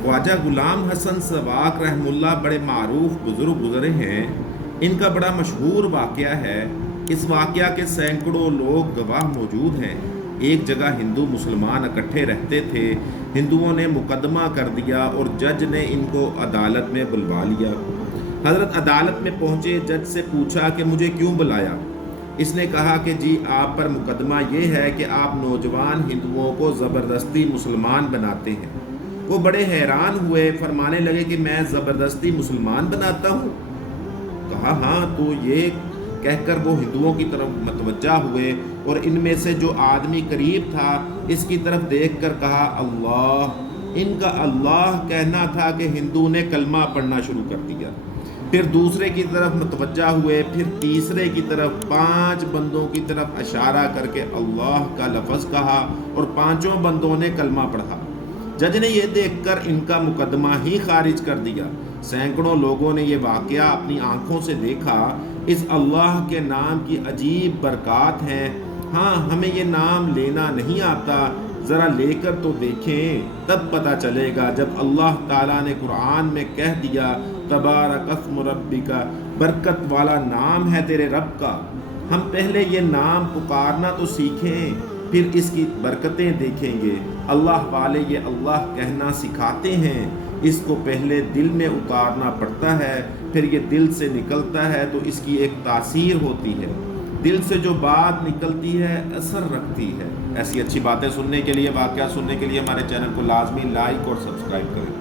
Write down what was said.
ख्वाजा गुलाम हसन सवाक रहमुल्लाह बड़े मारूफ बुज़ुर्ग गुज़रे हैं। इनका बड़ा मशहूर वाक़या है। इस वाक़या के सैकड़ों लोग गवाह मौजूद हैं। एक जगह हिंदू मुसलमान इकट्ठे रहते थे। हिंदुओं ने मुकदमा कर दिया और जज ने इनको अदालत में बुलवा लिया। हज़रत अदालत में पहुँचे, जज से पूछा कि मुझे क्यों बुलाया। इसने कहा कि जी आप पर मुकदमा ये है कि आप नौजवान हिंदुओं को ज़बरदस्ती मुसलमान बनाते हैं। वो बड़े हैरान हुए, फरमाने लगे कि मैं ज़बरदस्ती मुसलमान बनाता हूँ। कहा हाँ। तो ये कहकर वो हिंदुओं की तरफ मतवज्जा हुए और इनमें से जो आदमी करीब था इसकी तरफ देखकर कहा अल्लाह। इनका अल्लाह कहना था कि हिंदू ने कलमा पढ़ना शुरू कर दिया। फिर दूसरे की तरफ मतवज्जा हुए, फिर तीसरे की तरफ, 5 बंदों की तरफ इशारा करके अल्लाह का लफ्ज़ कहा और 5 बंदों ने कलमा पढ़ा। जज ने यह देखकर इनका मुकदमा ही खारिज कर दिया। सैकड़ों लोगों ने यह वाक़या अपनी आंखों से देखा। इस अल्लाह के नाम की अजीब बरक़ात हैं। हाँ, हमें ये नाम लेना नहीं आता, ज़रा लेकर तो देखें, तब पता चलेगा। जब अल्लाह ताला ने कुरान में कह दिया तबारकस्मु रब्बिका, बरकत वाला नाम है तेरे रब का, हम पहले ये नाम पुकारना तो सीखें, फिर इसकी बरकतें देखेंगे। अल्लाह वाले ये अल्लाह कहना सिखाते हैं। इसको पहले दिल में उतारना पड़ता है, फिर ये दिल से निकलता है तो इसकी एक तासीर होती है। दिल से जो बात निकलती है असर रखती है। ऐसी अच्छी बातें सुनने के लिए, वाक़या सुनने के लिए हमारे चैनल को लाजमी लाइक और सब्सक्राइब करें।